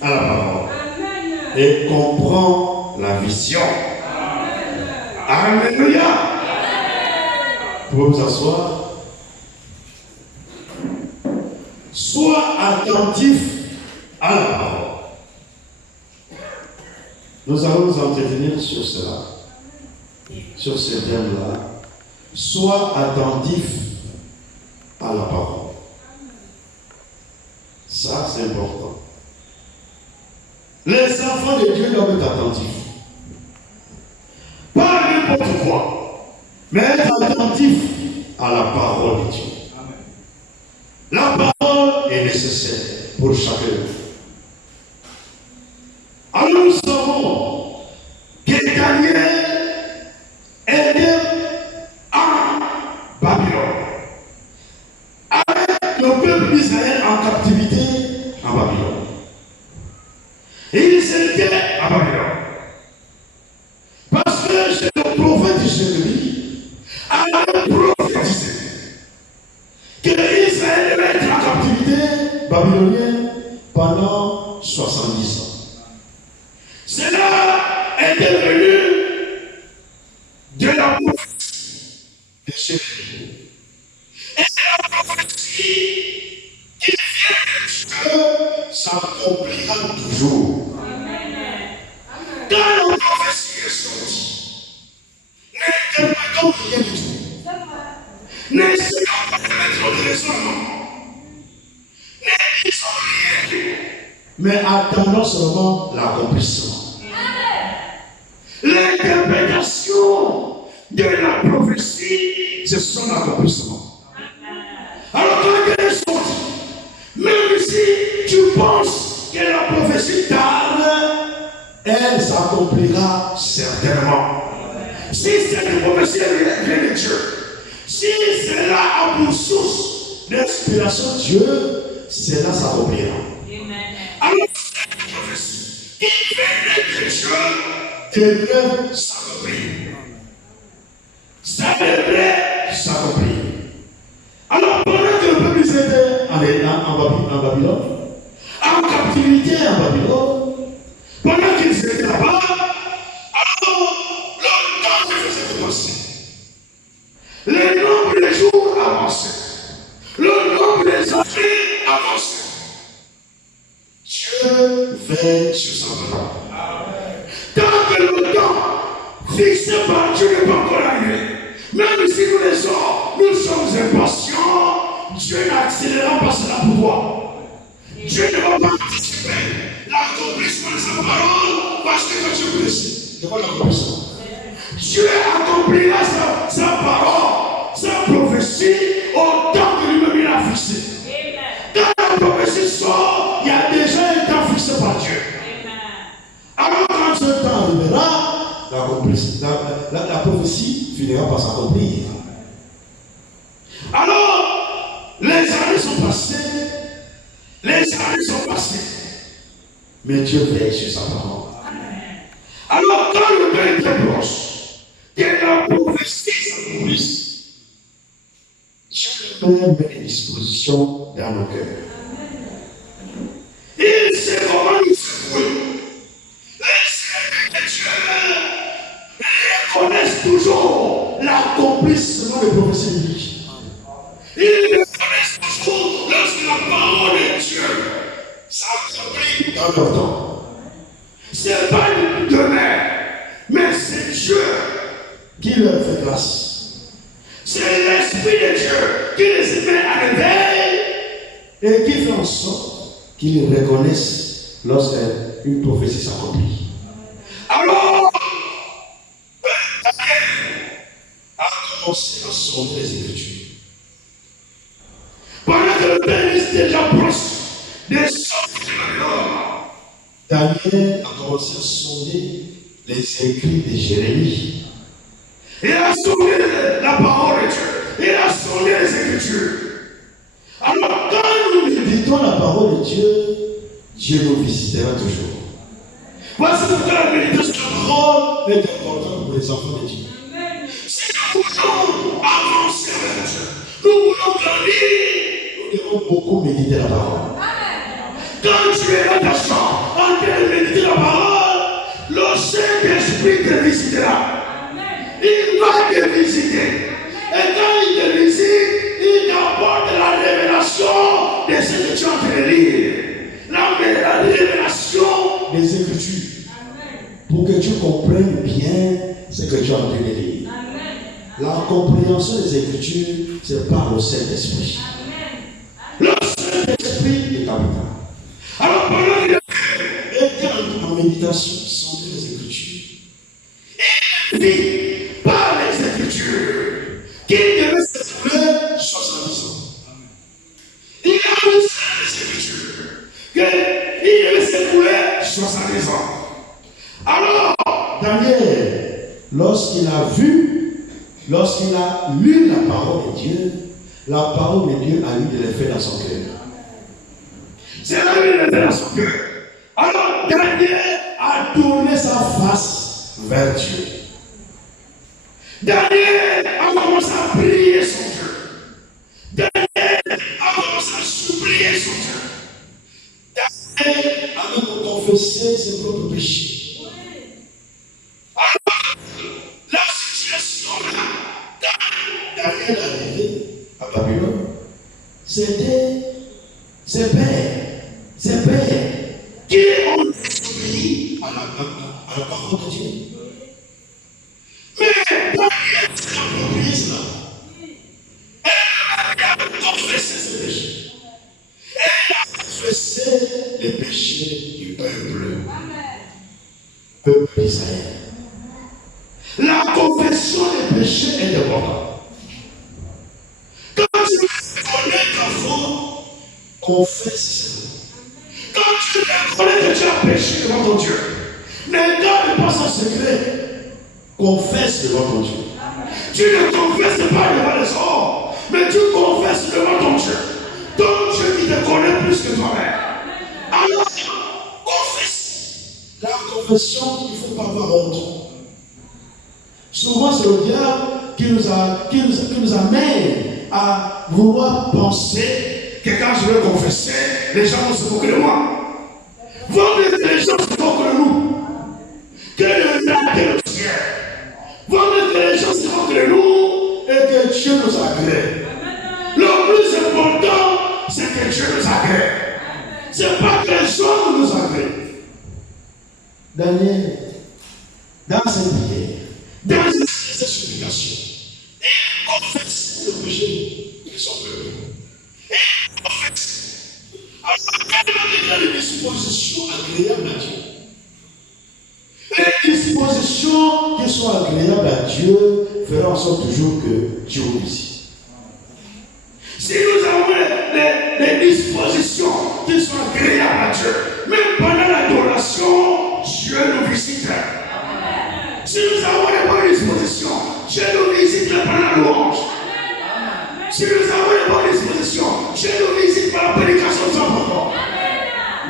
à la parole et comprend la vision. Alléluia. Vous pouvez vous asseoir. Sois attentif à la parole. Nous allons nous entretenir sur cela, sur ce thème-là. Sois attentif à la parole. Ça, c'est important. Les enfants de Dieu doivent être attentifs. Pas n'importe quoi, mais être attentif à la parole de Dieu. La parole est nécessaire pour chacun de nous. Alors nous savons que Daniel était à Babylone, avec le peuple d'Israël en captivité à Babylone. Et ils étaient à Babylone. Parce que c'est le prophète Jérémie avait prophétisé que Israël devait être en captivité babylonienne pendant 70 ans. Cela était venu de la prophétie de Jérémie. Et la prophétie qui vient de Dieu s'accomplira toujours. Quand la prophétie est sortie, n'interprétons rien du tout. N'essayons pas de mettre de raisonnement. Ne disons rien. Mais attendons seulement l'accomplissement. L'interprétation de la prophétie, c'est son accomplissement. Alors quand elle est sortie, même si tu penses que la prophétie tarde, elle s'accomplira certainement. Si cette prophétie vient de Dieu, si cela a pour source l'inspiration de Dieu, cela s'accomplira. Alors cette prophétie qui vient de Dieu devrait s'accomplir. Ça devrait s'accomplir. Alors pendant que le peuple était en Babylone, en captivité en Babylone, pendant qu'ils étaient là-bas, alors le temps faisait passer. Le nombre des jours avançait. Le nombre des années avançait. Dieu veille sur sa parole. Tant que le temps fixé par Dieu n'est pas encore arrivé, même si nous les sommes, nous sommes impatients, Dieu n'accélérera pas cela pour toi. Dieu ne va pas anticiper l'accomplissement de sa parole parce que quand Dieu précise. De quoi l'accomplissement? Dieu accomplira sa parole, sa prophétie au temps que lui-même il a fixé. Quand la prophétie sort, il y a déjà un temps fixé par Dieu. Alors quand ce temps arrivera, la prophétie finira par s'accomplir. Alors, les années sont passées. Mais Dieu veille sur sa parole. Alors, quand le temps est très proche, que la prophétie s'accomplisse, Dieu met des dispositions dans nos cœurs. Il sait comment nous secouer. Les serviteurs de Dieu reconnaissent toujours l'accomplissement des prophéties bibliques. Ils reconnaissent toujours lorsque la parole de Dieu s'accomplit dans leur temps. Ce n'est pas demain, mais c'est Dieu qui leur fait grâce. C'est l'Esprit de Dieu qui les met à l'éveil et qui fait en sorte qu'ils reconnaissent lorsqu'une prophétie s'accomplit. Alors, a commencé à sonder les Écritures. Pendant que le Père est déjà proche des sorties de l'homme, Daniel a commencé à sonder les écrits de Jérémie. Il a sondé la parole de Dieu. Il a sondé les Écritures. Alors, quand nous méditons la parole de Dieu, Dieu nous visitera toujours. Voici pourquoi la méditation de parole est importante pour les enfants de Dieu. Si nous voulons avancer avec Dieu, nous voulons grandir, nous devons beaucoup méditer la parole. Quand tu es dans ta chambre, en train de méditer la parole, le Saint-Esprit te visitera. Il va te visiter. Et quand il te visite, il t'apporte la révélation de ce que tu es en train de lire. La révélation des Écritures. Pour que tu comprennes bien ce que tu es en train de lire. La compréhension des Écritures, c'est par le Saint-Esprit. Le Saint-Esprit est capital. Alors, pendant qu'il était en méditation, sans les Écritures, il vit par les Écritures qu'il devait s'écouler 70 ans. Il a vu les Écritures qu'il devait s'écouler 70 ans. Alors, Daniel, lorsqu'il a lu la parole de Dieu, la parole de Dieu a eu de l'effet dans son cœur. C'est là eu de l'effet dans son cœur. Alors, Daniel a tourné sa face vers Dieu. Daniel a commencé à prier son Dieu. Daniel a commencé à supplier son Dieu. Daniel a même confessé ses propres péchés. Alors, la situation là, Daniel est arrivé à Babylone, c'était ses pères qui ont désobéi à la parole de Dieu. Mais Daniel s'est approprié cela. Elle a confessé ses péchés. Elle a confessé les péchés du peuple d'Israël. La confession des péchés est importante. Quand tu reconnais ta faute, confesse. Quand tu reconnais que tu as péché devant ton Dieu, ne garde pas son secret. Confesse devant ton Dieu. Tu ne confesses pas devant les hommes, mais tu confesses devant ton Dieu. Ton Dieu qui te connaît plus que toi-même. Alors, confesse. La confession, il ne faut pas avoir honte. Souvent, c'est le diable qui nous amène à vouloir penser que quand je vais confesser, les gens vont se moquer de moi. Vaut mieux que les gens se moquent de nous, que le mal que le ciel. Vaut mieux que les gens se moquent de nous et que Dieu nous agrée. Le plus important, c'est que Dieu nous agrée. Ce n'est pas que les gens nous agréent. Daniel, dans cette prière, dans cette supplication, il confesse le péché de son peuple. Il confesse. Alors, il y a des dispositions agréables à Dieu. Les dispositions qui sont agréables à Dieu feront en sorte toujours que Dieu vous visite. Si nous avons les dispositions qui sont agréables à Dieu, même pendant l'adoration, Dieu nous visite. Si nous avons les bonnes dispositions, Dieu nous visite pendant la louange. Si nous avons les bonnes dispositions, Dieu nous visite par la prédication de son propos.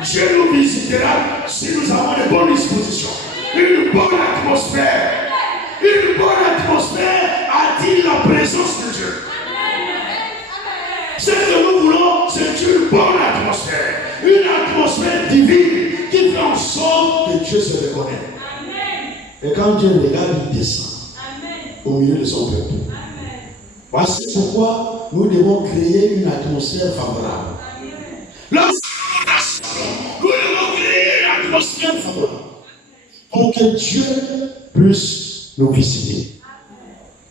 Dieu nous visitera si nous avons les bonnes dispositions. Une bonne atmosphère. Une bonne atmosphère attire la présence de Dieu. Ce que nous voulons, c'est une bonne atmosphère. Une atmosphère divine qui fait en sorte que Dieu se reconnaît. Et quand Dieu regarde, il descend au milieu de son peuple. Voici pourquoi nous devons créer une atmosphère favorable. Nous devons créer une atmosphère favorable pour que Dieu puisse nous visiter.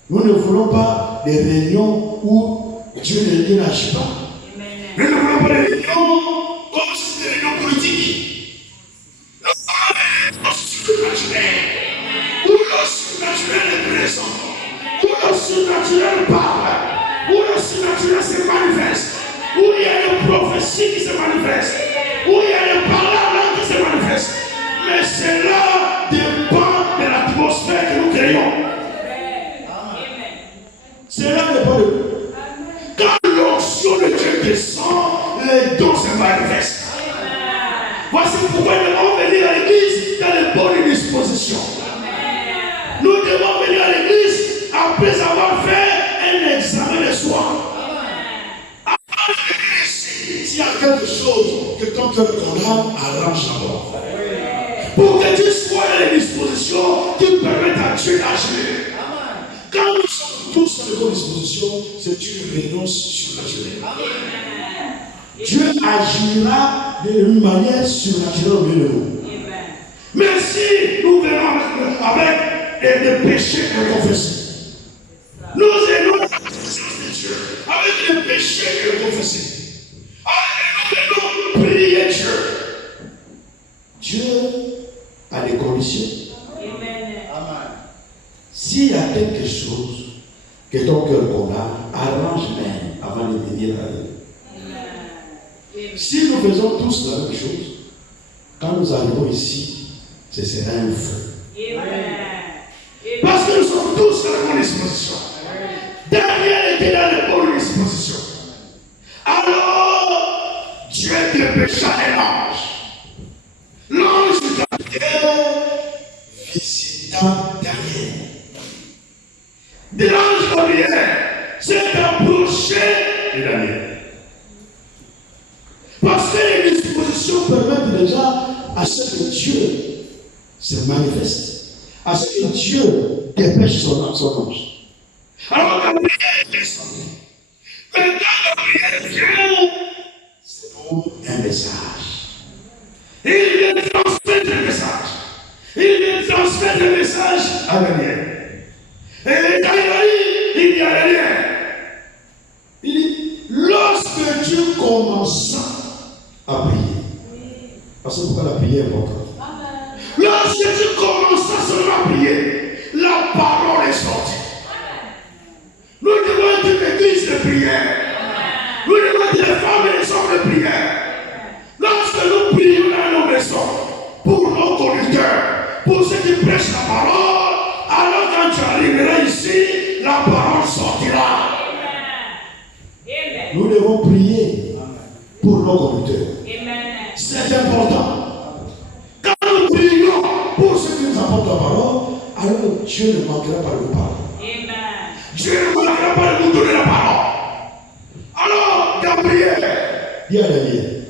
Nous ne voulons pas des réunions où Dieu n'agit pas. Nous ne voulons pas des réunions comme si c'était des réunions politiques. Nous voulons des réunions surnaturelles. Où le surnaturel est présent. Où le surnaturel parle. Où le surnaturel se manifeste. Où il y a des prophéties qui se manifestent. Où il y a des paroles qui se manifestent. Mais cela dépend de l'atmosphère que nous créons. Cela dépend de nous. Quand l'onction de Dieu descend, les dons se manifestent. Voici pourquoi nous devons venir à l'église dans les bonnes dispositions. Nous devons venir à l'église après avoir fait un examen de soi. S'il y a quelque chose que ton cœur condamne, arrange d'abord. pour que tu sois dans les dispositions qui permettent à Dieu d'agir. Quand nous sommes tous dans les bonnes dispositions, c'est une renonce surnaturelle. Dieu agira d'une manière surnaturelle au milieu de nous. Mais si nous venons avec des péchés inconfessés, nous allons la présence de Dieu avec des péchés inconfessés. Nous prier Dieu. Dieu a des conditions. Amen. S'il y a quelque chose que ton cœur condamne, arrange même avant de venir à lui. Si nous faisons tous la même chose, quand nous arrivons ici, ce sera un feu. Parce que nous sommes tous dans la bonne disposition. Daniel était dans la bonne disposition. Alors, Dieu dépêcha un ange. L'ange de Dieu visita Daniel. De l'ange Gabriel s'est approché de Daniel. Parce que les dispositions permettent déjà à ce que Dieu se manifeste, à ce que Dieu dépêche son ange. Alors Gabriel est descendu. Mais quand Gabriel vient, c'est pour un message. Il vient transmettre un message. Il vient transmettre un message à Daniel. Et Daniel, il dit à Daniel, il dit, lorsque Dieu commença à prier, parce que pourquoi la prière est importante? Lorsque tu commences seulement à prier, la parole est sortie. Nous devons être une église de prière. Nous devons être des femmes et des hommes de prière. Lorsque nous prions dans nos maisons, pour nos conducteurs, pour ceux qui prêchent la parole, alors quand tu arriveras ici, la parole sortira. Nous devons prier pour nos conducteurs. C'est important. Pour ceux qui nous apportent la parole, alors Dieu ne manquera pas de vous parler. Dieu ne manquera pas de vous donner la parole. Alors, Gabriel, dit à Daniel,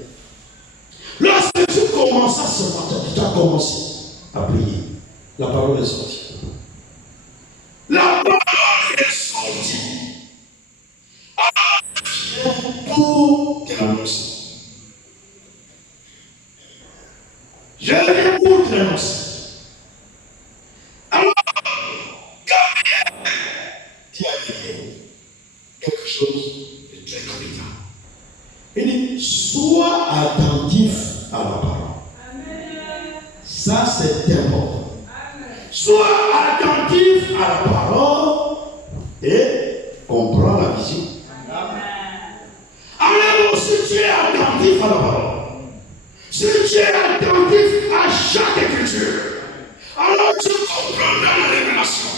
lorsque tu commenças ce matin, tu as commencé à prier, la parole est sortie. La parole est sortie. Pour te l'annoncer. Je viens pour te l'annoncer. Alors, Gabriel dit à Daniel quelque chose de très capital. Il dit, sois attentif à la parole. Ça, c'est important. Sois attentif à la parole et comprends la vision. Alors, si tu es attentif à la parole, si tu es attentif à chaque écriture, alors tu comprendras la révélation.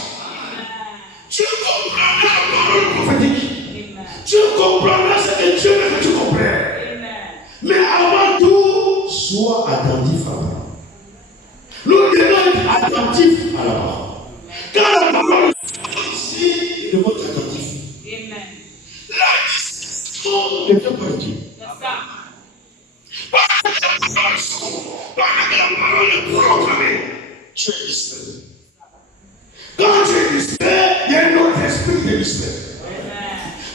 Tu comprendras la parole prophétique. Tu comprendras ce que Dieu veut que tu comprennes. Mais avant tout, sois attentif à la parole. Nous devons être attentifs à la parole. Quand la parole est ici, nous devons être attentifs. La discussion ne vient pas de Dieu. Parce que la parole est proclamée, tu es distrait. Quand tu es distrait, il y a un autre esprit qui est distrait.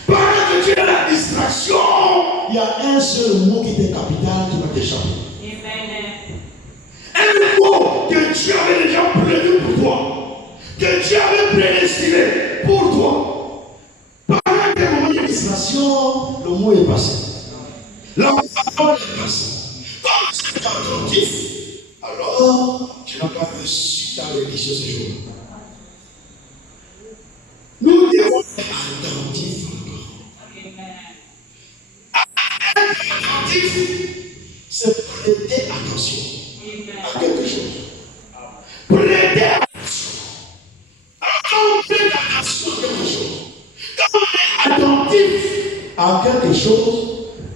Pendant que tu es dans la distraction, il y a un seul mot qui est capital qui va t'échapper. Un mot que Dieu avait déjà prévu pour toi, que Dieu avait prédestiné pour toi. Pendant tes moments de distraction, le mot est passé. La parole est passée. Comme tu es attentif, alors tu n'as pas reçu ta bénédiction ce jour. Nous devons être attentifs. Attentif, c'est prêter attention à quelque chose. Prêter attention. Quand on prête attention à quelque chose, quand on est attentif à quelque chose,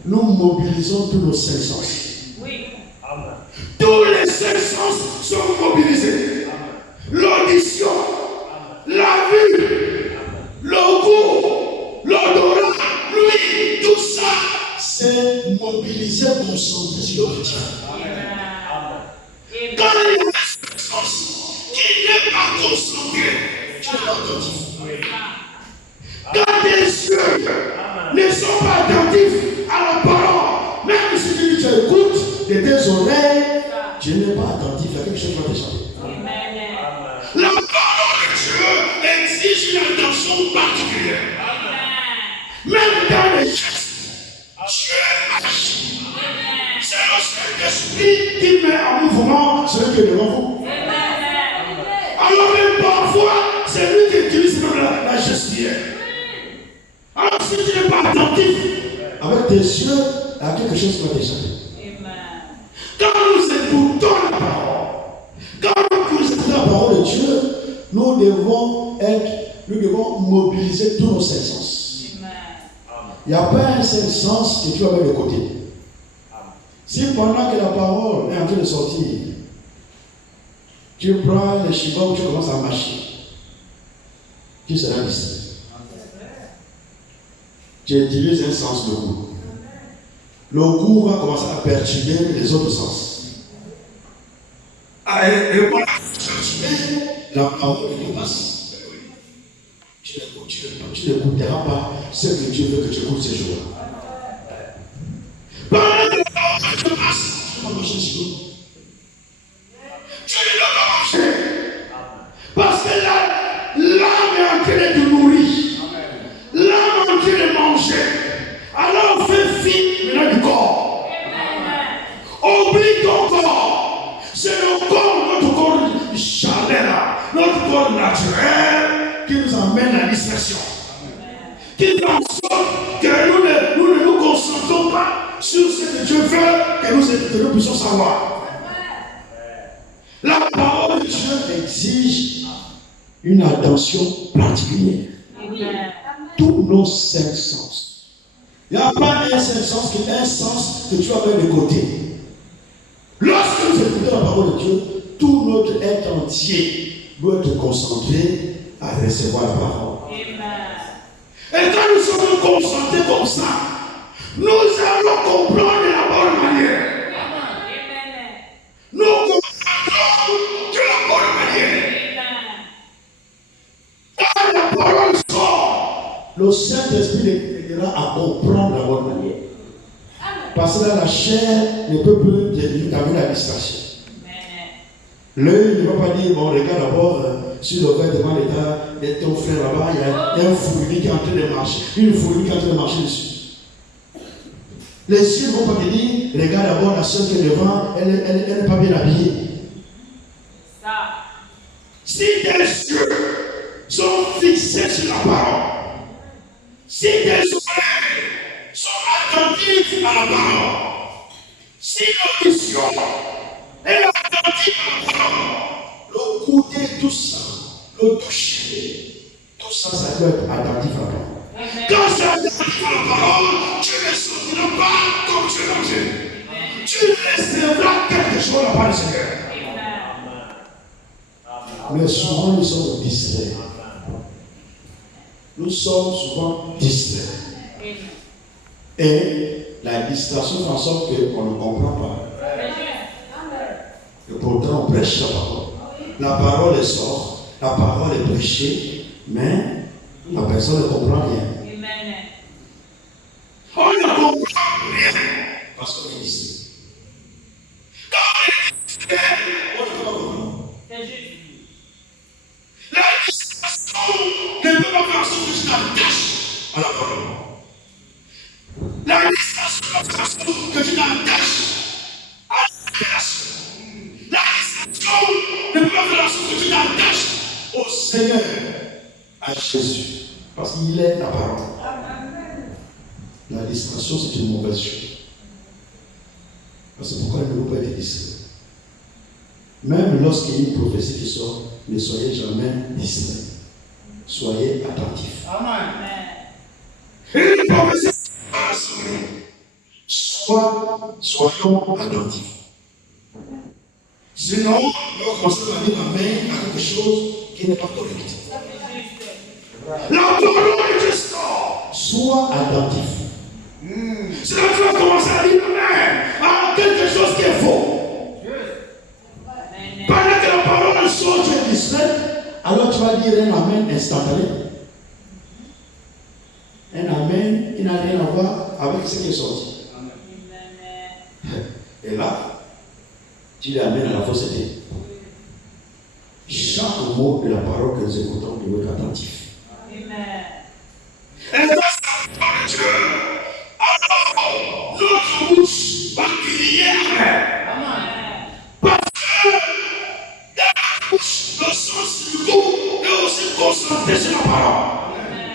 nous mobilisons tous nos cinq sens. Tous les cinq sens sont mobilisés. L'audition, la vue, le goût, l'odorat, l'ouïe, tout ça, c'est mobilisé, concentré sur le Dieu. Quand il y a tes oreilles, tu n'es pas attentif, il y a quelque chose qui va t'échapper. La parole de Dieu exige une attention particulière. Même dans les gestes, Dieu agit. C'est le Saint-Esprit qui met en mouvement celui qui est devant vous. Alors même parfois, c'est lui qui utilise la gestuelle. Alors si tu n'es pas attentif, avec tes yeux, il y a quelque chose qui va t'échapper. Quand nous écoutons la parole, quand nous écoutons la parole de Dieu, nous devons mobiliser tous nos cinq sens. Il n'y a pas un seul sens que tu vas mettre de côté. Si pendant que la parole est en train de sortir, tu prends le chiffon, tu commences à marcher, tu seras distrait. Tu utilises un sens de goût. Le goût va commencer à perturber les autres sens. Et voilà, la parole te passe. Tu n'écouteras pas ce que Dieu veut que tu écoutes ces jours-là. Pendant que la parole te passe, tu vas marcher sur l'eau. Tu ne dois pas marcher. Parce que l'âme est en train de te nourrir. L'âme est en train de manger. Alors on fait fi maintenant du corps. Oublie ton corps. C'est le corps, notre corps charnel, notre corps naturel qui nous amène à la distraction. Qui fait en sorte que nous ne nous concentrons pas sur ce que Dieu veut que nous puissions savoir. La parole de Dieu exige une attention particulière. Tous nos cinq sens. Il n'y a pas un seul sens qui est un sens que tu vas mettre de côté. Lorsque nous écoutons la parole de Dieu, tout notre être entier doit être concentré à recevoir la parole. Et quand nous sommes concentrés comme ça, nous allons comprendre de la bonne manière. Nous comprendrons de la bonne manière. Quand la parole sort, le Saint-Esprit les aidera à comprendre de la bonne manière. Parce que là, la chair ne peut plus t'amener à la distraction. L'œil ne va pas dire, bon, regarde d'abord, sur le vêtement de ton frère là-bas, il y a un fourmi qui est en train de marcher, une fourmi qui est en train de marcher dessus. Les yeux ne vont pas te dire, regarde d'abord la soeur qui est devant, elle n'est pas bien habillée. Si tes yeux sont fixés sur la parole, si tes oreilles sont attentifs à la parole, si l'audition est attentive à la parole, le goûter, tout ça, le toucher, tout ça, ça doit être attentif à la parole. Quand c'est attentif à la parole, tu ne sortiras pas comme tu l'as dit. Tu recevras quelque chose de la part du Seigneur. Mais souvent, nous sommes distraits. Nous sommes souvent distraits. Et la distraction fait en sorte qu'on ne comprend pas. Et pourtant, on prêche la parole. La parole est sorte, la parole est prêchée, mais la personne ne comprend rien. On ne comprend rien parce qu'on est distrait. Quand on est distrait, on ne peut pas comprendre. La distraction ne peut pas faire en sorte que tu t'attaches à la parole. La distraction ne peut pas faire en sorte que tu t'attaches à la révélation. La distraction ne peut pas faire en sorte que tu t'attaches au Seigneur, à Jésus, parce qu'il est la parole. La distraction, c'est une mauvaise chose. C'est pourquoi il ne faut pas être distrait. Même lorsqu'il y a une prophétie qui sort, ne soyez jamais distraits. Soyez attentifs. Amen. Et une prophétie soyons attentifs. Sinon, on va commencer à dire amen à quelque chose qui n'est pas correct. La parole de Dieu sort. Sois attentif. Sinon, tu vas commencer à dire amen à quelque chose qui est faux. Pendant que la parole sort, tu es distrait, alors tu vas dire un amen instantané. Un amen, il n'a rien à voir avec ce qui est sorti. Et là, tu les amènes à la fausseté. Chaque mot de la parole que nous écoutons doit être attentif. Amen. Et ça, c'est la parole de Dieu. Alors, notre bouche va crier Amen. Parce que la bouche, le sens du goût est aussi concentré sur la parole. Amen.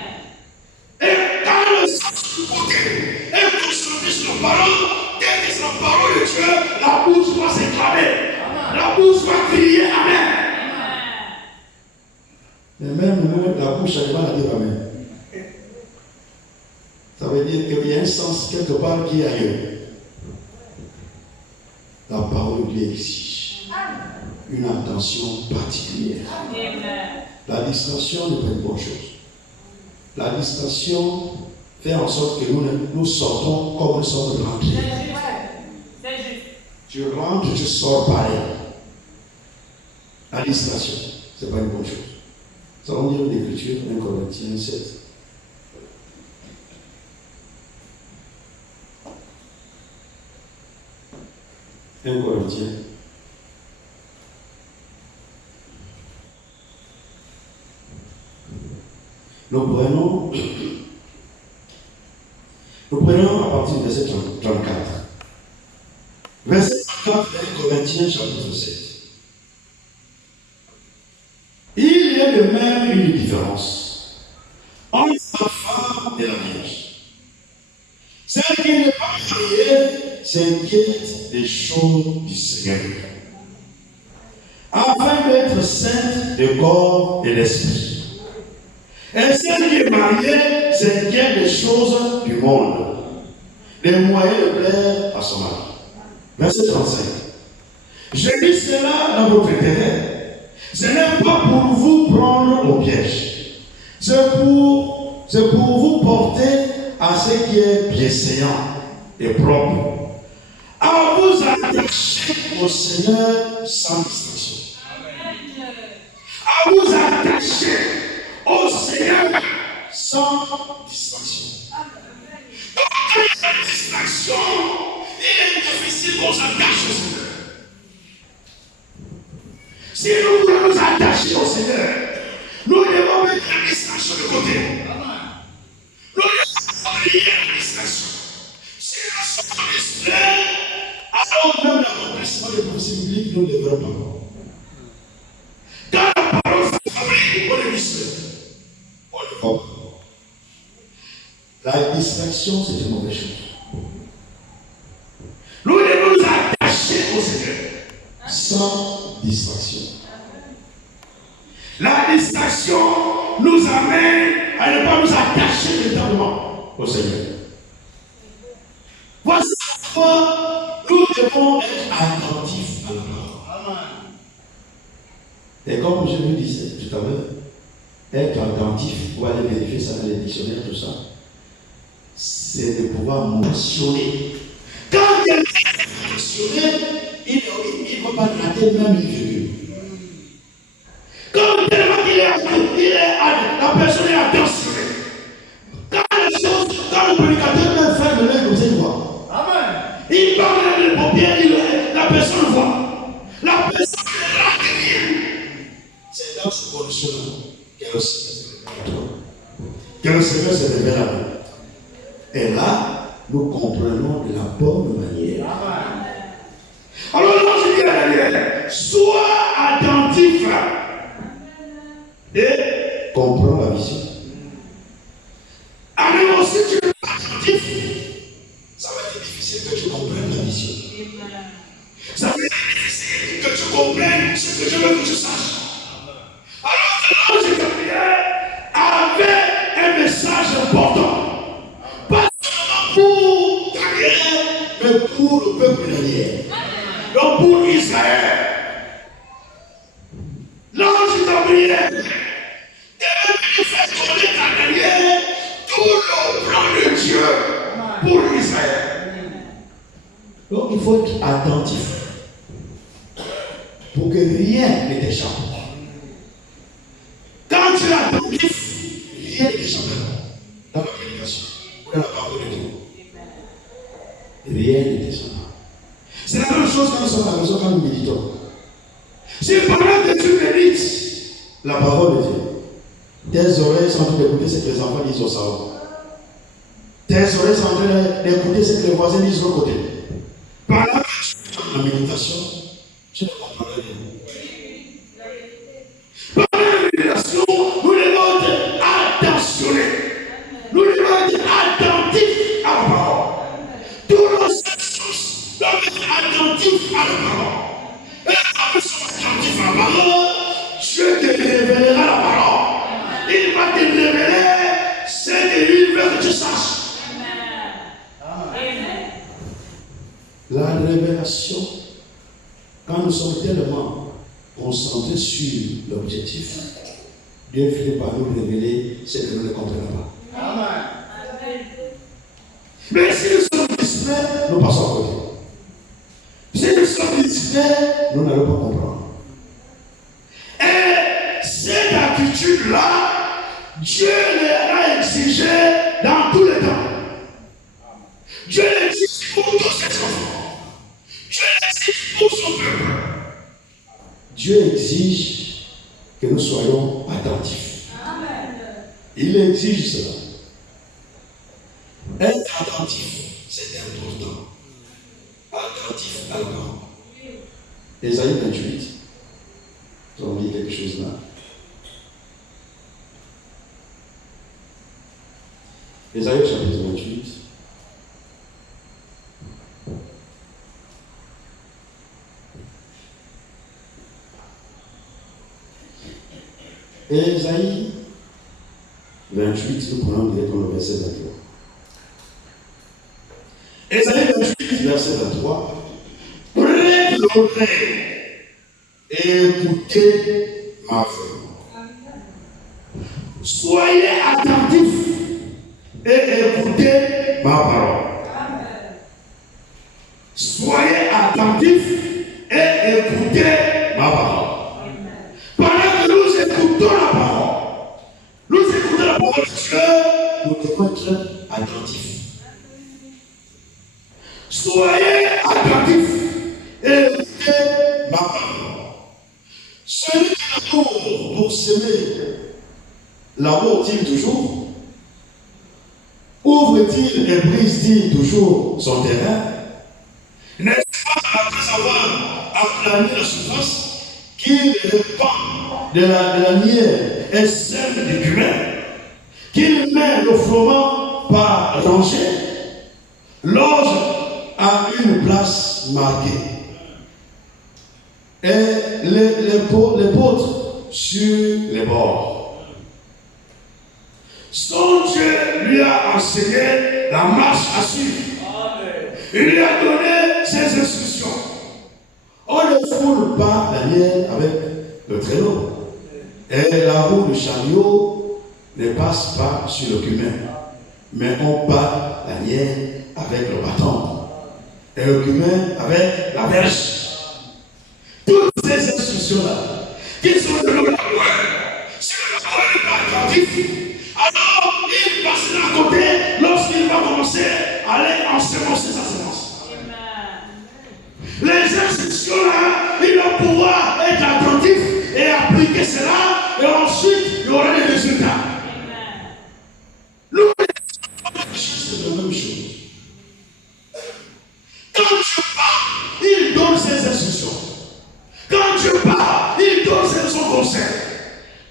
Et quand le sens du goût est concentré sur la parole, dès que c'est la parole de Dieu, la bouche va s'éclater. La bouche va crier Amen. Mais même la bouche n'arrive pas à dire Amen. Ça veut dire qu'il y a un sens quelque part qui est ailleurs. La parole de Dieu exige une attention particulière. La distraction n'est pas une bonne chose. La distraction fait en sorte que nous sortons comme nous sommes rentrés. Tu rentres, tu sors pareil. La distraction, ce n'est pas une bonne chose. Nous allons lire l'Écriture, 1 Corinthiens 7. Un Corinthiens. Nous prenons à partir du verset 34. Verset 34 de 1 Corinthiens chapitre 7. Il y a de même une différence entre la femme et la Vierge. Celle qui n'est pas mariée s'inquiète des choses du Seigneur, afin d'être sainte de corps et d'esprit. Et celle qui est mariée s'inquiète des choses du monde, des moyens de plaire à son mari. Verset 35. Je dis cela dans votre intérêt. Ce n'est pas pour vous prendre au piège. C'est pour vous porter à ce qui est bienséant et propre. À vous attacher au Seigneur sans distraction. À vous attacher au Seigneur sans distraction. Quand il y a une distraction, il est difficile qu'on s'attache au Seigneur. Si nous voulons nous attacher au Seigneur, nous devons mettre la distraction de côté. Nous devons oublier la distraction. Si nous sommes distraits, alors même l'accomplissement des prophéties bibliques, nous ne devrons pas. Quand la parole s'accomplit, on est distrait. On ne va pas. La distraction, c'est une mauvaise chose. Nous devons nous attacher au Seigneur sans distraction. La distraction nous amène à ne pas nous attacher véritablement au Seigneur. Voici pourquoi nous devons être attentifs à la parole. Et comme je vous disais tout à l'heure, être attentif, pour aller vérifier ça dans les dictionnaires, tout ça, c'est de pouvoir mentionner. Quand quelqu'un est mentionné, il ne va pas rater même une virgule. Quand tellement la personne est attentionnée. Quand le prédicateur même ferme l'œil comme ça, il voit. Amen. Il parle les paupières, la personne voit. La personne ne rate rien. C'est dans ce condition-là que le Seigneur se révèle à nous. Et là, nous comprenons de la bonne manière. Amen. Alors, je dis à Daniel, sois attentif et comprends la vision. Alors, si tu es attentif, ça va être difficile que tu comprennes la vision. Ça va être difficile que tu comprennes ce que je veux que tu saches. Alors, l'ange Gabriel avait un message important. Pas seulement pour Daniel, mais pour le peuple Daniel. Donc pour Israël. L'ange Gabriel devait venir faire connaître à Daniel tout le plan de Dieu pour Israël. Donc il faut être attentif pour que rien ne t'échappe. Quand tu es attentif, rien ne t'échappera dans la prédication ou dans la parole de Dieu. Rien ne t'échappera. C'est la même chose quand nous sommes à la maison quand nous méditons. C'est pendant que tu médites La parole de Dieu. Tes oreilles sont en train d'écouter ce que les enfants disent au salon. Tes oreilles sont en train d'écouter ce que les voisins disent de l'autre côté. pendant que tu fais La méditation, je ne comprends rien. pendant la méditation, nous devons être attentionnés. Nous devons être attentifs à la parole. Tous nos sens doivent être attentifs à la parole. Et quand nous sommes attentifs à la parole, Dieu te révélera la parole. Il va te révéler ce qu'il veut que tu saches. La révélation, quand nous sommes tellement concentrés sur l'objectif, Dieu finit par nous révéler ce que nous ne comprenons pas. Amen. Mais si nous sommes distraits, Nous passons à côté. si nous sommes distraits, Nous n'allons pas comprendre. et cette attitude-là, Dieu l'a exigée dans tous les temps. Dieu l'exige pour tous ses enfants. Dieu l'exige pour son peuple. Dieu exige que nous soyons attentifs. Il exige cela. Être attentif, c'est important. Attentif à la parole. Ésaïe 28. Nous allons lire quelque chose là. Ésaïe chapitre 28. Ésaïe 28, nous prenons directement le verset 23. Ésaïe 28, verset 23. Prête l'oreille Et écoutez ma voix. Soyez attentifs et écoutez ma parole. Soyez attentifs et écoutez ma parole. Pendant que nous écoutons la parole, nous écoutons la parole de Dieu, Nous devons être attentifs. soyez attentifs et écoutez Ma parole. Celui qui a l'amour pour s'aimer, l'amour dit toujours. Ouvre-t-il et brise-t-il toujours son terrain? n'est-ce pas après avoir Aplaner la surface, qu'il répand de la miel et sème du cumin, qu'il met le froment par rangée, loge à une place marquée, et les potres sur les bords. Son Dieu lui a enseigné la marche à suivre. Il lui a donné ses instructions. On ne foule pas la miel avec le traîneau, et la roue du chariot ne passe pas sur le cumin, mais on bat la miel avec le bâton, et le cumin avec la verge. Toutes ces instructions-là, qui sont de l'eau la parole, si le parole n'est pas attentif, alors il passera à côté lorsqu'il va commencer à aller ensemencer sa semence. Les instructions-là, il va pouvoir être attentif et appliquer cela, et ensuite il y aura des résultats. Nous, C'est la même chose. quand Dieu parle, il donne ses instructions. Quand Dieu parle, il donne son conseil.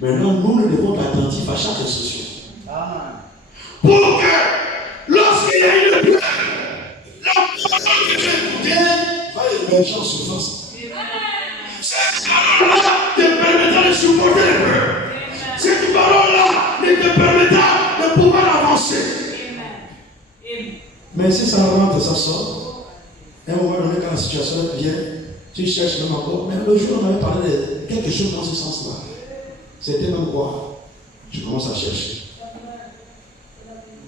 Maintenant, nous devons être attentifs à chaque instruction. Pour que, lorsqu'il y a une peur, la parole que tu as écoutée Va émerger en surface. cette parole-là te permettra de supporter les peurs. Cette parole-là te permettra de pouvoir avancer. Mais si ça rentre, ça sort. À un moment donné, quand la situation vient, tu cherches même encore. Mais le jour, on avait parlé de quelque chose dans ce sens-là. C'était même quoi? Tu commences à chercher.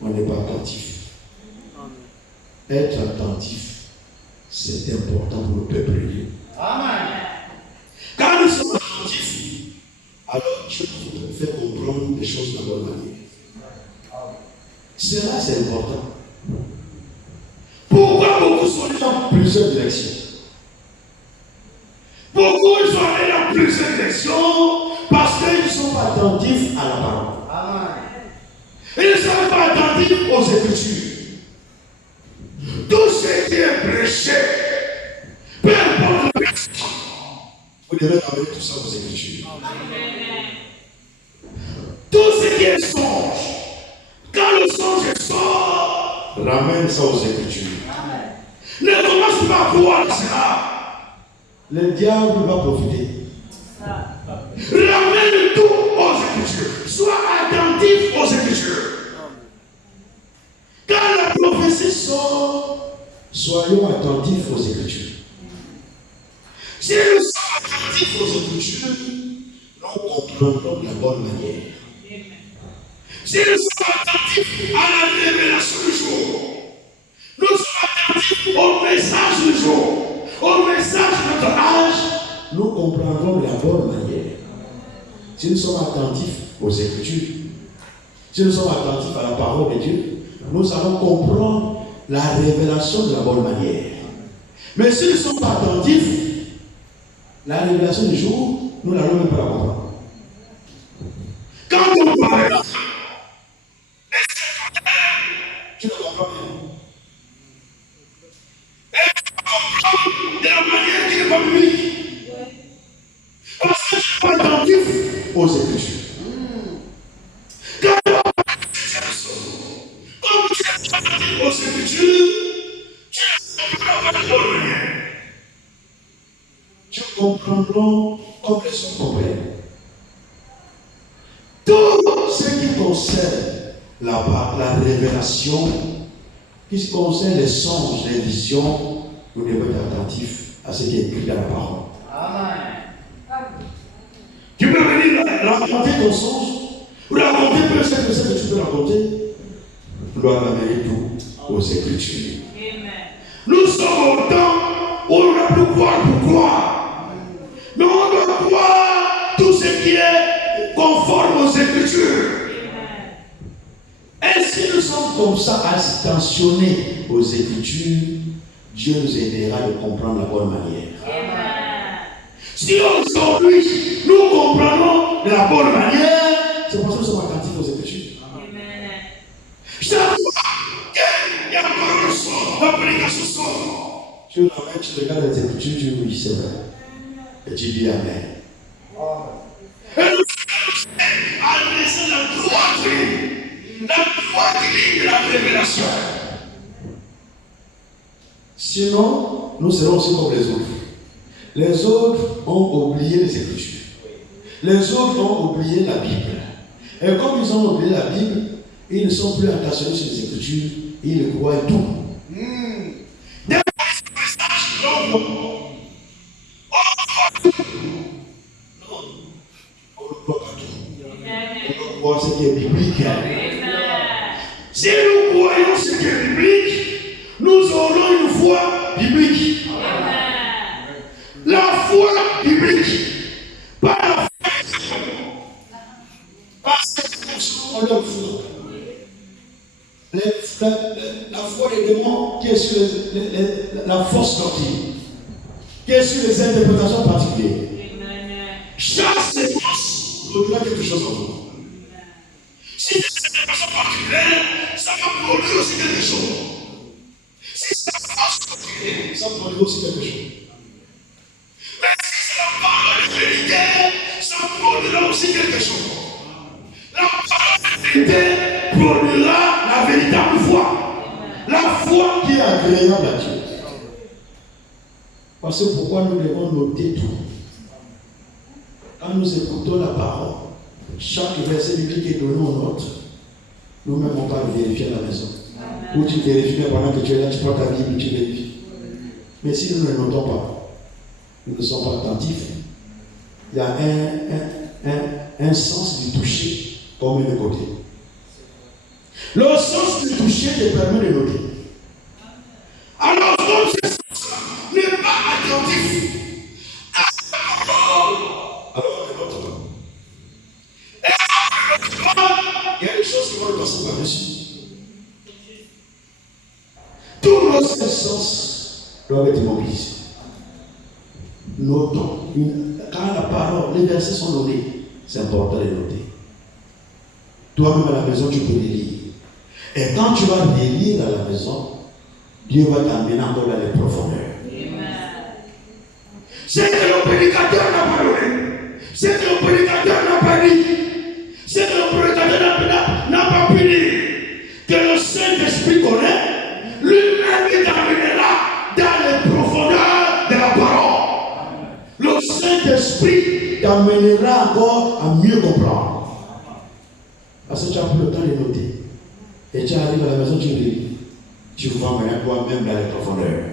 On n'est pas attentif. Être attentif, c'est important pour le peuple de Dieu. Quand nous sommes attentifs, Alors, Dieu nous fait comprendre les choses de la bonne manière. Cela, c'est important. pourquoi beaucoup sont Dans plusieurs directions. Beaucoup ils sont allés dans plusieurs directions parce qu'ils ne sont pas attentifs à la parole. Ils ne sont pas attentifs aux Écritures. Tout ce qui est prêché, peu importe le message, vous devez amener tout ça aux Écritures. Tout ce qui est songe, quand le songe sort, ramène ça aux Écritures. Ne commence pas à croire cela. Le diable va profiter. Ramène tout aux Écritures. Sois attentif aux Écritures. Quand la prophétie sort, soyons attentifs aux Écritures. Si nous sommes attentifs aux Écritures, nous comprendrons de la bonne manière. Si nous sommes attentifs à la révélation du jour, nous sommes attentifs au message du jour, au message de notre âge, nous comprendrons de la bonne manière. Si nous sommes attentifs aux Écritures, si nous sommes attentifs à la parole de Dieu, nous allons comprendre la révélation de la bonne manière. Mais si nous ne sommes pas attentifs, la révélation du jour, nous n'allons même pas la comprendre. Quand on parle, tu ne comprends rien. Et tu comprends de la manière qui n'est pas biblique. Parce que tu n'es pas attentif aux Écritures. Quand tu comme tu n'es pas attentif aux Écritures, tu ne comprends pas de la bonne manière. Tu comprendras comme les autres comprennent. Tout ce qui concerne la révélation, qui se concerne les songes, les visions, nous devons être attentifs à ce qui est écrit dans la parole. Amen. Tu peux venir raconter ton songe, ou raconter peu ce que tu peux raconter. Nous devons amener tout aux Écritures. Amen. Nous sommes au temps où on n'a plus croire pour croire. Mais on doit croire tout ce qui est conforme aux Écritures. Et si nous sommes comme ça, attentionnés aux Écritures, Dieu nous aidera de comprendre la bonne manière. Amen. Si aujourd'hui nous comprenons de la bonne manière, c'est parce que nous sommes attentifs aux Écritures. Amen. Chaque fois qu'il y a une parole sort, la prédication sort, tu regardes les Écritures, tu dis oui, c'est vrai. Et tu dis Amen. Et nous à laisser la droite ligne de la révélation. Sinon, nous serons aussi comme les autres. Les autres ont oublié les Écritures. Les autres ont oublié la Bible. Et comme ils ont oublié la Bible, ils ne sont plus attachés sur les Écritures, ils croient tout. Dès que message, non. On croit ce qui est biblique. Si nous croyons ce qui est biblique, nous aurons une foi biblique. La foi biblique. Pas la foi. Parce que on leur foi. La foi des démons qui est sur la force doctrine, qui est sur les interprétations particulières. Chaque séquence produira quelque chose en vous. Si c'est une interprétation particulière, ça va produire aussi quelque chose. Si c'est la force particulière, ça produira aussi quelque chose. Mais si c'est la parole de vérité, ça produira aussi quelque chose. La parole de vérité produira la véritable foi. La foi qui est agréable à Dieu. Parce que pourquoi nous devons noter tout? Quand nous écoutons la parole, chaque verset biblique est donné aux notes. Nous-mêmes, on va le vérifier à la maison. Ou tu vérifies, mais pendant que tu es là, tu prends ta Bible et tu vérifies. Mais si nous ne notons pas, nous ne sommes pas attentifs, il y a un sens du toucher comme de côté. Le sens du toucher te permet de noter. Alors, comme ce sens n'est pas attentif à la parole, alors on ne note pas. Et alors, on ne note pas, il y a des choses qui vont passer par-dessus. Tous nos sens doivent être immobilisés. notons. Quand la parole, les versets sont donnés, c'est important de noter. Toi-même à la maison, tu peux les lire. Et quand tu vas les lire à la maison, Dieu va t'amener encore dans les profondeurs. C'est que le prédicateur n'a pas donné. C'est que le prédicateur n'a pas dit. C'est que le prédicateur n'a pas pu dire. Que le Saint-Esprit connaît, lui-même il t'amènera dans les profondeurs de la parole. Le Saint-Esprit t'amènera encore à mieux comprendre. Parce que tu as pris le temps de noter. Et tu arrives à la maison, tu lis. Tu vas maintenant toi-même dans les profondeurs.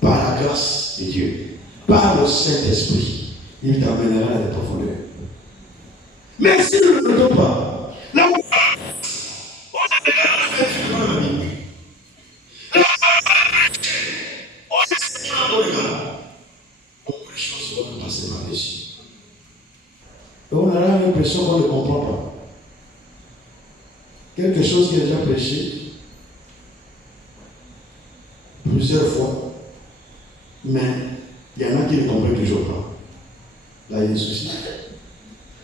Par la grâce de Dieu. Par le Saint-Esprit, il t'amènera dans les profondeurs. Mais si nous ne le notons pas, là où beaucoup de choses vont passer par-dessus. Et on a l'impression qu'on ne comprend pas. Quelque chose qui est déjà prêché plusieurs fois, mais il y en a qui ne comprennent toujours pas. Là, il y a des soucis.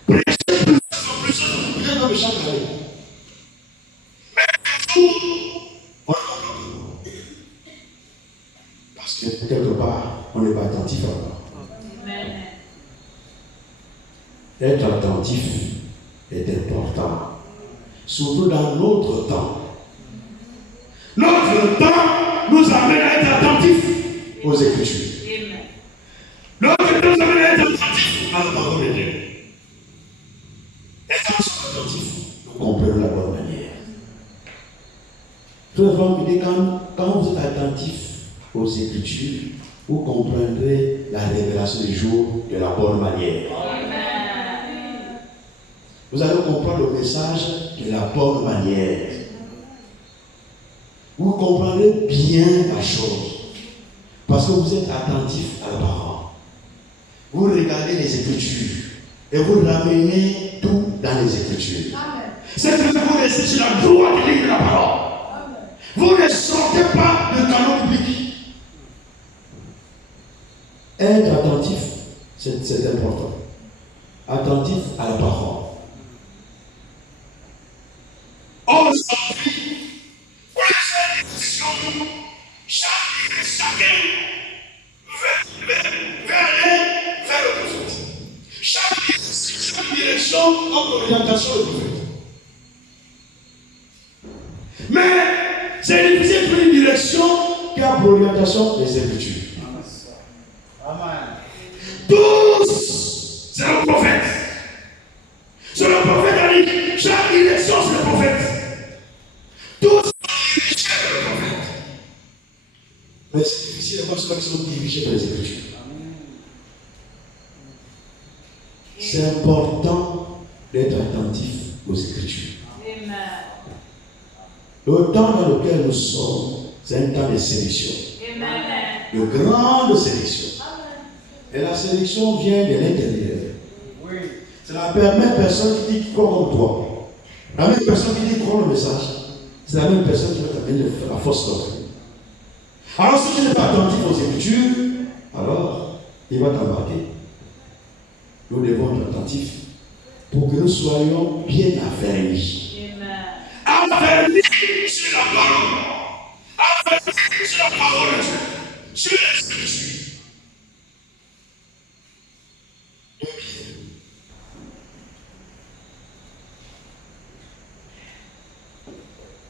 Prêcher plusieurs fois, chaque année. Mais on ne comprend pas. Parce que quelque part, on n'est pas attentif à ça. Être attentif est important. Surtout dans notre temps. Notre temps nous amène à être attentifs aux Écritures. Notre temps nous amène à être attentifs à la parole de Dieu. Et quand nous sommes attentifs, nous comprenons la bonne manière. Tout le monde me dit quand vous êtes attentifs aux Écritures, vous comprendrez la révélation du jour de la bonne manière. Vous allez comprendre le message de la bonne manière. Vous comprendrez bien la chose. Parce que vous êtes attentif à la parole. Vous regardez les Écritures. Et vous ramenez tout dans les Écritures. C'est que vous laissez sur la droite ligne de la parole. Vous ne sortez pas de canon public. Être attentif, c'est important. Attentif à la parole. Aujourd'hui, pour les éditions, chacun veut aller vers le prophète. Chaque direction a pour orientation le prophète. Mais c'est difficile pour une direction qui a pour orientation les Écritures. Tous, c'est le prophète. C'est le prophète a dit, chaque direction c'est le prophète. Tous dirigés par le prophète. Mais c'est difficile de voir ceux qui sont dirigés par les Écritures. C'est important d'être attentif aux Écritures. Le temps dans lequel nous sommes, c'est un temps de sélection. De grande sélection. Et la sélection vient de l'intérieur. C'est la même personne qui dit croire en toi. La même personne qui dit croire le message. C'est la même personne qui va t'amener la fausse doctrine. Alors si tu n'es pas attentif aux Écritures, alors il va t'embarquer. Nous devons être attentifs pour que nous soyons bien affermis. Affermis sur la parole. Affermis sur la parole de Dieu. Sur les Écritures.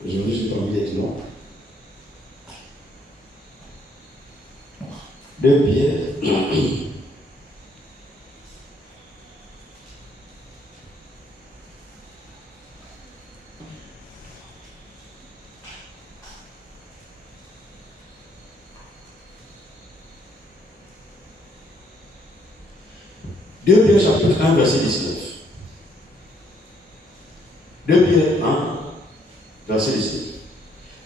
Aujourd'hui, je n'ai pas envie d'être long. 2 Pierre. Deux Pierre chapitre 1, verset 19. 2 Pierre 1, verset 19.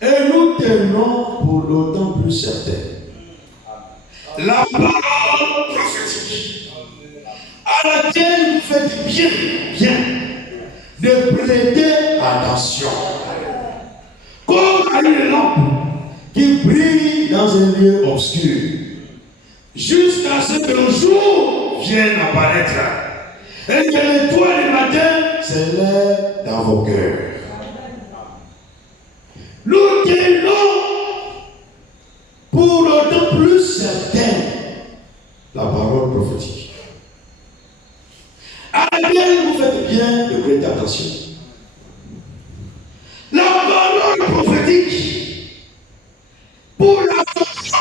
Et nous tenons pour d'autant plus certain la parole prophétique à laquelle vous faites bien de prêter attention. Comme à une lampe qui brille dans un lieu obscur, jusqu'à ce que le jour vienne apparaître. Et que l'étoile du matin s'élève dans vos cœurs. Nous tenons pour d'autant plus certaine la parole prophétique. À laquelle vous faites bien de prêter attention. La parole prophétique, pour la fonction,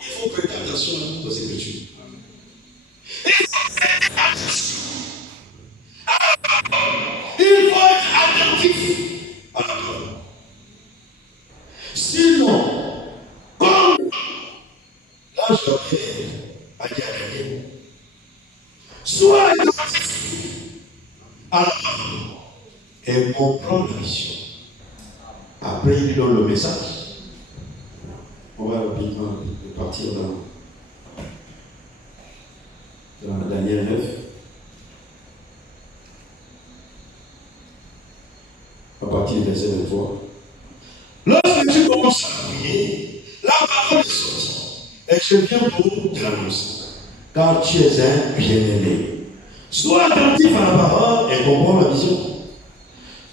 il faut prêter attention aux Écritures. Il faut prêter attention. Il faut être attentif à la parole. Sinon, comme l'âge de Pierre a dit à Daniel, sois attentif à la parole et comprends la vision. Après, il donne le message. On va rapidement partir dans Daniel 9. À partir du verset 23. Lorsque tu commences à prier, la parole est sortie. Et je viens pour te l'annoncer. Car tu es un bien-aimé. Sois attentif à la parole et comprends la vision.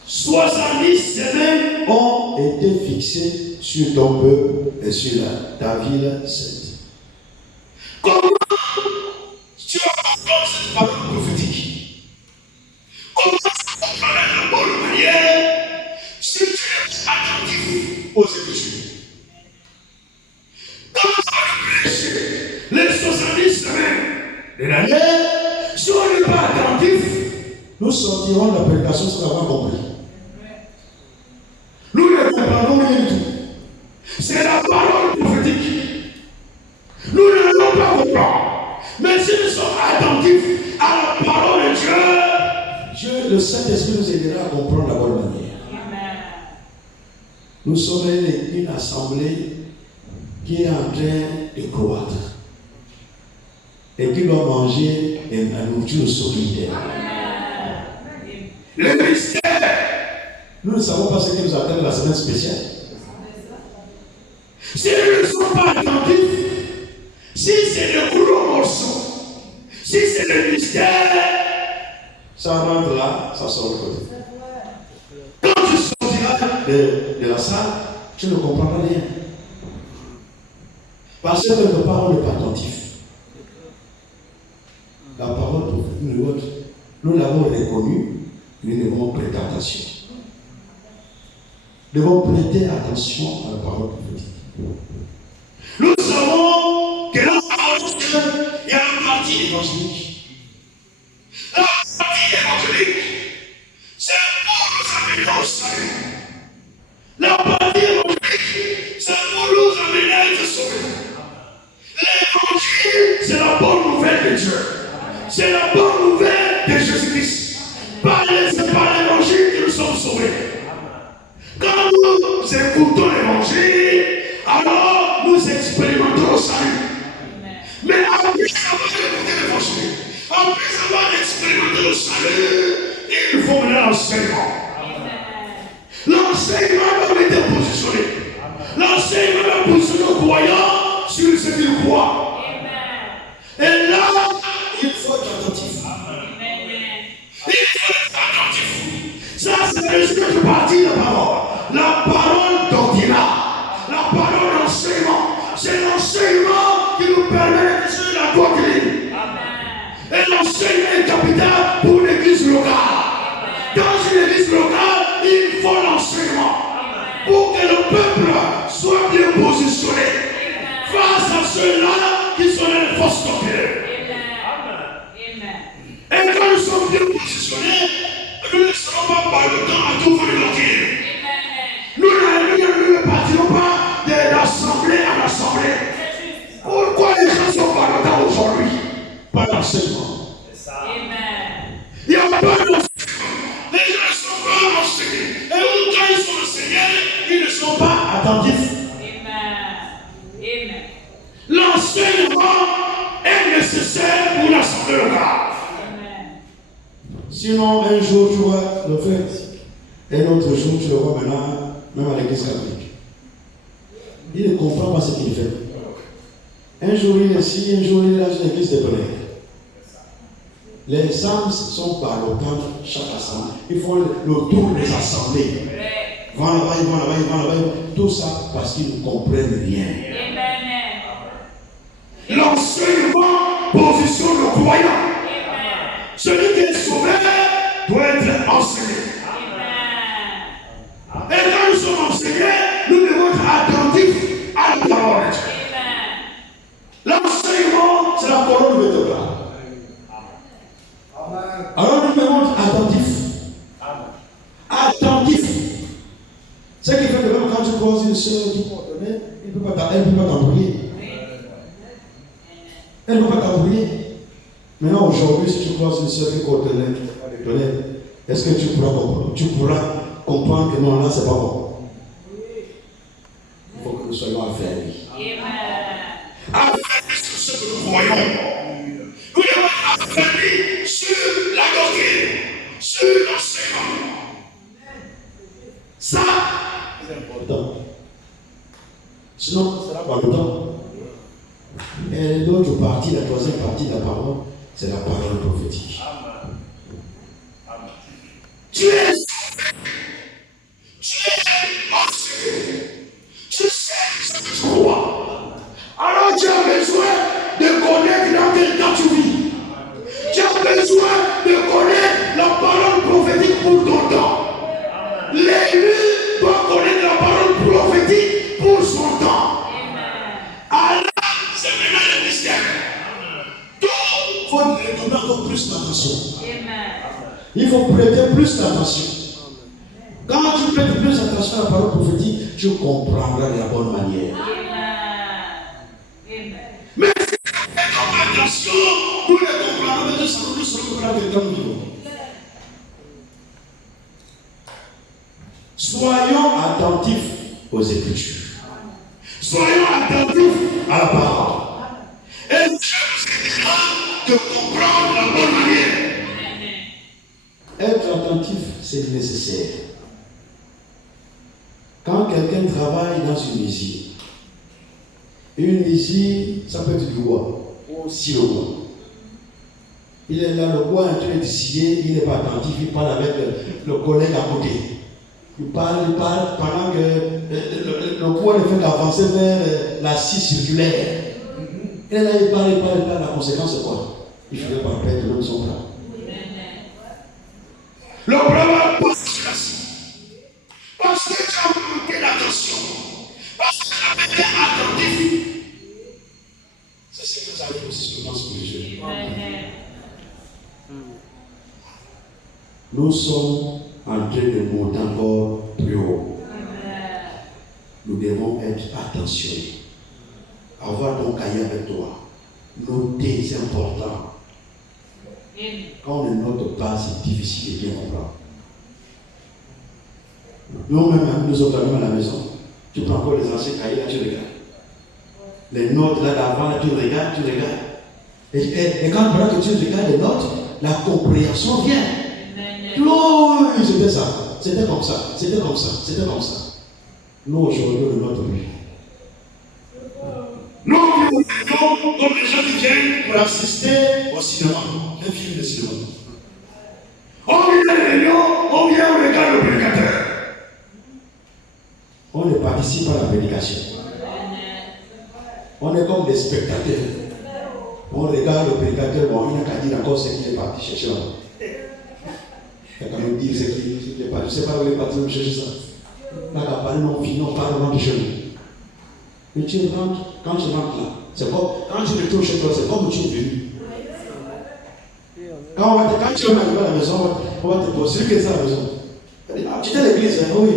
70 semaines ont été fixées sur ton peuple et sur ta ville sainte. Comment tu vas comprendre cette parole prophétique? Comment tu vas comprendre la bonne manière si tu es attentif aux Écritures? Quand tu vas prêcher les 70 semaines de l'année, si on n'est pas attentif, nous sortirons de la prédication sans avoir compris. Nous ne comprenons rien du tout. C'est la parole prophétique. Nous n'allons pas comprendre. Mais si nous sommes attentifs à la parole de Dieu, le Saint-Esprit nous aidera à comprendre la bonne manière. Amen. Nous sommes une assemblée qui est en train de croître et qui doit manger la nourriture solidaire. Le mystère. Nous ne savons pas ce qui nous attend la semaine spéciale. Si nous ne sommes pas attentifs, si c'est le gros morceau, si c'est le mystère, ça rentre là, ça sort de côté. Quand tu sortiras de la salle, tu ne comprendras rien. Parce que notre parole n'est pas attentive. La parole prophétique, nous l'avons reconnue, nous devons prêter attention. Nous devons prêter attention à la parole prophétique. Nous savons que la parole prophétique, il y a une partie évangélique. La partie évangélique, c'est pour nous amener au salut. La partie évangélique, c'est pour nous amener à être sauvés. L'évangile, c'est la bonne nouvelle de Dieu. C'est la bonne nouvelle de Jésus-Christ. C'est par l'évangile que nous sommes sauvés. Quand nous écoutons l'évangile, alors nous expérimentons le salut. Mais après avoir écouté l'évangile, après avoir expérimenté le salut, il faut mener l'enseignement. L'enseignement doit être positionné. L'enseignement doit positionner aux croyants sur ce qu'ils croient. Et là, il faut être attentif. Il faut être attentif. Ça, c'est le deuxième partie de la parole. La parole doctrinale. La parole d'enseignement. C'est l'enseignement qui nous permet de suivre la doctrine. Et l'enseignement est capital pour l'église locale. Dans une église locale, il faut l'enseignement. Pour que le peuple soit bien positionné face à ceux-là qui sont les fausses doctrines. Et quand nous sommes bien positionnés, nous ne serons pas par le temps à tout faire doctrine. Nous ne partirons pas d'assemblée à assemblée. Pourquoi les gens sont par le temps aujourd'hui? Pas d'enseignement. Il n'y a pas d'enseignement. Les gens ne sont pas enseignés. Et quand ils sont enseignés, ils ne sont pas attentifs. L'enseignement est nécessaire pour l'assemblée locale. Sinon, un jour tu vas le faire, et un autre jour tu le vois maintenant, même à l'église catholique. Il ne comprend pas ce qu'il fait. Un jour il est ici, un jour il est dans une église de tonnerre. Les Psalms sont par le temps, chaque assemblée. Ils font le tour des assemblées. Ils vont là-bas, ils vont là-bas, ils vont là-bas. Tout ça parce qu'ils ne comprennent rien. L'enseignement positionne le croyant. Celui qui est sauvé doit être enseigné. Et quand nous sommes enseignés, nous devons être attentifs à la parole de Dieu. L'enseignement, c'est la colonne vertébrale. Alors nous devons être attentifs. Attentifs. Ce qui fait que même quand tu croises une soeur qui peut donner, elle ne peut pas t'embrouiller. Elle ne peut pas t'embrouiller. Maintenant, aujourd'hui, si tu croises une soeur qui peut te donner, est-ce que tu pourras comprendre que non, là, c'est pas bon? Il faut que nous soyons affaiblis. Affaiblis sur ce que nous croyons. Nous devons être affaiblis sur la doctrine, sur l'enseignement. Ça, c'est important. Sinon, ça sera pas le temps. Et l'autre partie, la troisième partie de la parole, c'est la parole prophétique. Tu es enseigné. Tu sais ce que tu crois. Alors tu as besoin de connaître dans quel temps tu vis. Tu as besoin de connaître la parole prophétique pour ton temps. L'élu doit connaître la parole prophétique pour son temps. Alors, c'est maintenant le mystère. Donc, il faut donner encore plus d'attention. Il faut prêter plus d'attention. Quand tu prêtes plus attention à la parole prophétique, tu comprendras de la bonne manière. Mais si tu fais attention, nous les comprendrons, mais nous serons prendre le temps vivant. Soyons attentifs aux Écritures. Soyons attentifs à la parole. Et Dieu nous aidera de comprendre la bonne manière. Être attentif, c'est nécessaire. Quand quelqu'un travaille dans une usine, ça peut être du bois, ou aussi le bois. Il est là, le bois est en train de scier, il n'est pas attentif, il parle avec le collègue à côté. Il parle, pendant que le bois ne fait qu'avancer vers la scie circulaire. Et là, il parle, la conséquence c'est quoi? Il finit par perdre même son bras. Le bras passe sur la scie. Parce que tu as manqué d'attention. Parce que tu n'as pas été attentif. C'est ce qui nous arrive aussi sur le plan spirituel. Nous sommes en train de monter encore plus haut. Nous devons être attentionnés. Avoir ton cahier avec toi. Noter, c'est important. Quand on ne note pas, c'est difficile de bien comprendre. Nous-mêmes, nous autres, même à la maison, tu prends encore les anciens cahiers, là, tu regardes. Les notes là d'avant, là, tu regardes. Et quand que tu regardes les notes, la compréhension vient. Oh, c'était ça, c'était comme ça. Nous, aujourd'hui, on ne note plus. Nous, comme les gens qui viennent pour assister au cinéma, un film de cinéma. On vient à la réunion, on vient, on regarde le prédicateur. On ne participe pas à la prédication. On est comme des spectateurs. On regarde le prédicateur, bon, il n'a qu'à dire encore ce qu'il est parti chercher là-bas. Il a quand même dit ce qu'il est parti. Je ne sais pas où il est parti me chercher ça. Là, il a parlé non, pas de chez nous. Mais tu rentres, quand tu rentres là, c'est comme, quand tu retournes chez toi, c'est comme tu es venu. Quand tu vas arriver à la maison, on va te poser, celui qui est à la maison. Tu es à l'église, hein? Oui.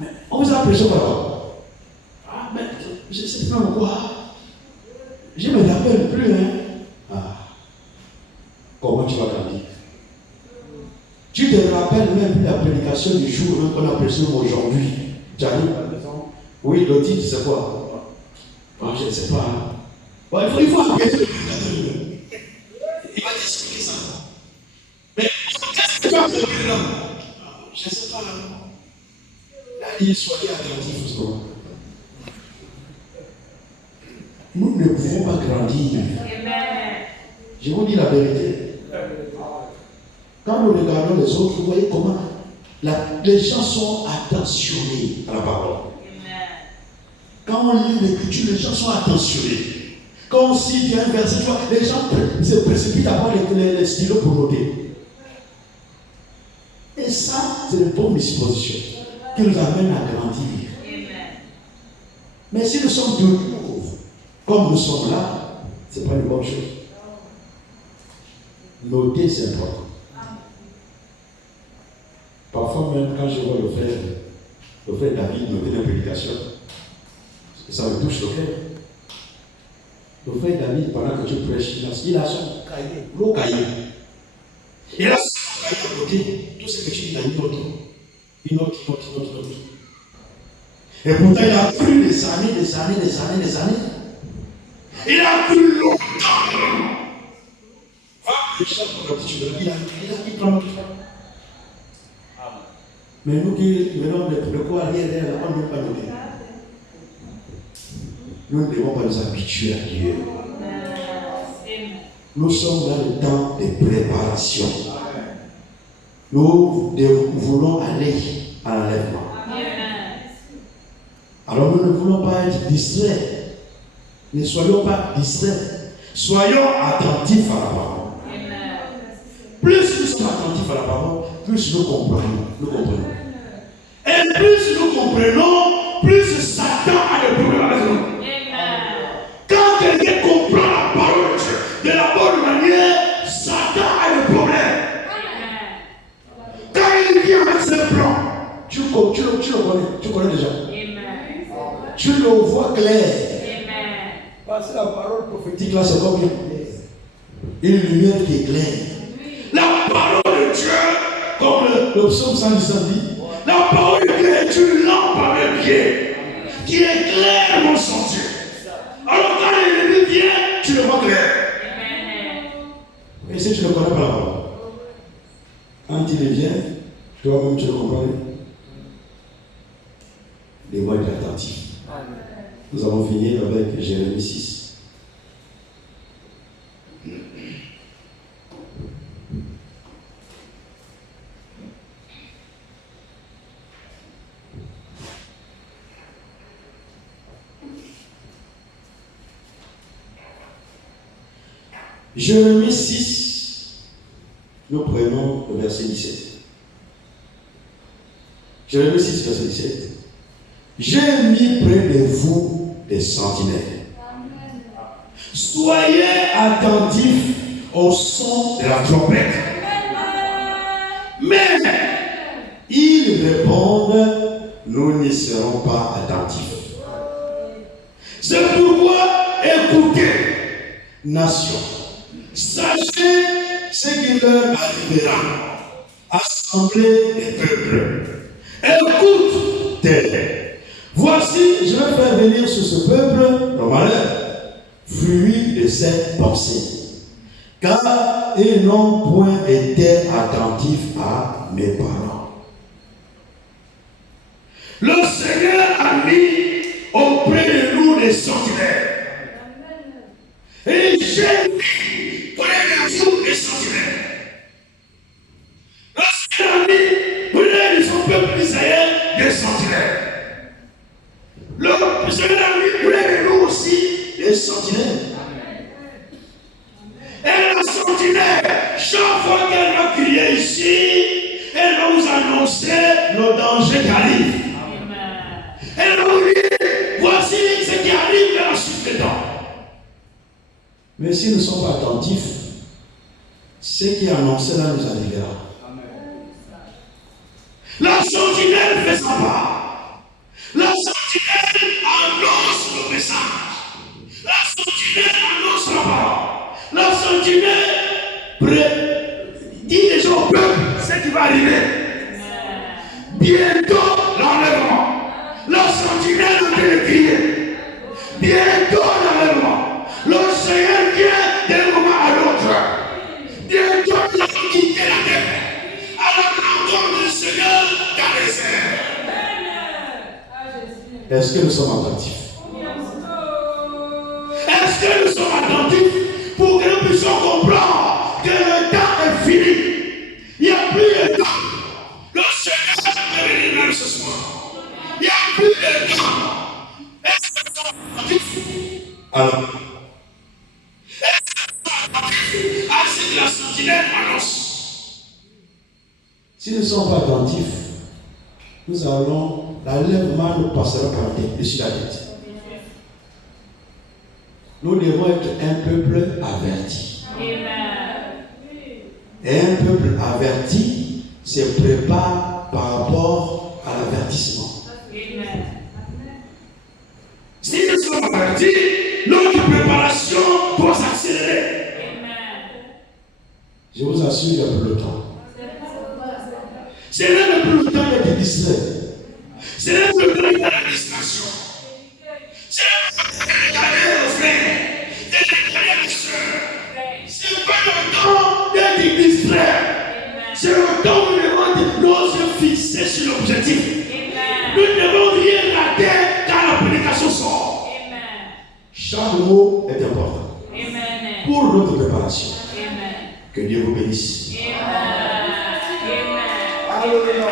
Mais on vous a prêché par là. Mais je ne sais pas quoi. Je ne me rappelle plus, hein. Comment tu vas grandir? Tu te rappelles même plus la prédication du jour même qu'on a prêché aujourd'hui. Tu arrives à la maison. Oui, le titre, c'est quoi? Je ne sais pas. Bon, il faut arrêter le prédicateur. Il va t'expliquer ça. Mais qu'est-ce que tu as fait là? Je ne sais pas. Là, soyez attentifs au sport. nous ne pouvons pas grandir. Je vous dis la vérité. Quand nous regardons les autres, vous voyez comment les gens sont attentionnés à la parole. Quand on lit l'écriture, les gens sont attentionnés. Quand on cite un verset, les gens se précipitent à avoir les stylos pour noter. Et ça, c'est une bonne disposition qui nous amène à grandir. Mais si nous sommes toujours comme nous sommes là, ce n'est pas une bonne chose. Noter, c'est important. Parfois même quand je vois le frère David noter une prédication, ça me touche le cœur. Le frère David, pendant que tu prêches, il a son cahier, gros cahier. Il a son cahier à côté, tout ce que tu dis, il a une note. Une note. Et pourtant, il a cru des années. Il a cru longtemps. Il prend notre temps. Mais nous qui venons de quoi arrière, on ne peut pas noter. Nous ne devons pas nous habituer à Dieu. Nous sommes dans le temps de préparation. Nous voulons aller à l'enlèvement. Alors nous ne voulons pas être distraits. Ne soyons pas distraits. Soyons attentifs à la parole. Plus nous sommes attentifs à la parole, plus nous comprenons. Et plus nous comprenons, plus Satan a des problèmes avec nous. Quand quelqu'un comprend la parole de Dieu de la bonne manière, Satan a des problèmes. Quand il vient avec ses plans, tu le connais déjà. Tu le vois clair. Parce que la parole prophétique là, c'est comme une lumière qui éclaire. La parole de Dieu, comme le psaume 119 dit, la parole de Dieu est une lampe à mes pieds qui éclaire mon sentier. Alors quand l'ennemi vient, tu le vois clair. Et si tu ne connais pas la parole, quand il vient, toi-même tu le comprends. Les mots être attentifs. Nous allons finir avec Jérémie 6. Jérémie 6, nous prenons le verset 17. Jérémie 6, verset 17. J'ai mis près de vous des sentinelles. Soyez attentifs au son de la trompette. Mais ils répondent, nous n'y serons pas attentifs. C'est pourquoi écoutez, nation. Sachez ce qui leur arrivera. Assemblée des peuples. Écoute-les. Voici, je vais faire venir sur ce peuple le malheur, fruit de cette pensée. Car ils n'ont point été attentifs à mes paroles. Le Seigneur a mis auprès de nous des sentinelles. Et j'ai mis près de vous des sentinelles. Le Seigneur a mis près de son peuple d'Israël des sentinelles. Le Seigneur a mis près de nous aussi des sentinelles. Et la sentinelle, chaque fois qu'elle va crier ici, elle va vous annoncer le danger qui arrive. Elle va vous dire, voici ce qui arrive dans la suite des temps. Mais si nous ne sommes pas attentifs, ce qui est annoncé là nous arrivera. La sentinelle fait sa part. La sentinelle annonce le message. La sentinelle annonce la parole. La sentinelle dit déjà au peuple ce qui va arriver. Bientôt l'enlèvement. La sentinelle a été crier. Bientôt l'enlèvement. Le Seigneur vient d'un moment à l'autre. Bientôt il va quitter la terre. À la rencontre du Seigneur dans les airs. Est-ce que nous sommes attentifs? que la sentinelle annonce. Si nous ne sommes pas attentifs, nous allons, la lèvement nous passera par la tête, dessus la tête. Nous devons être un peuple averti. Et un peuple averti se prépare par rapport à l'avertissement. Si nous sommes avertis, notre préparation doit s'accélérer. Je vous assure, il y a plus le temps. Ce n'est même plus le temps d'être distrait. Ce n'est plus le temps de la distraction. Ce n'est pas le temps de regarder le frère, de regarder la soeur. Ce n'est pas le temps d'être distrait. C'est le temps où nous devons nos yeux fixés sur l'objectif. Nous ne devons rien rater quand la prédication sort. Chaque mot est important pour notre préparation. Que Dieu vous bénisse. Alléluia.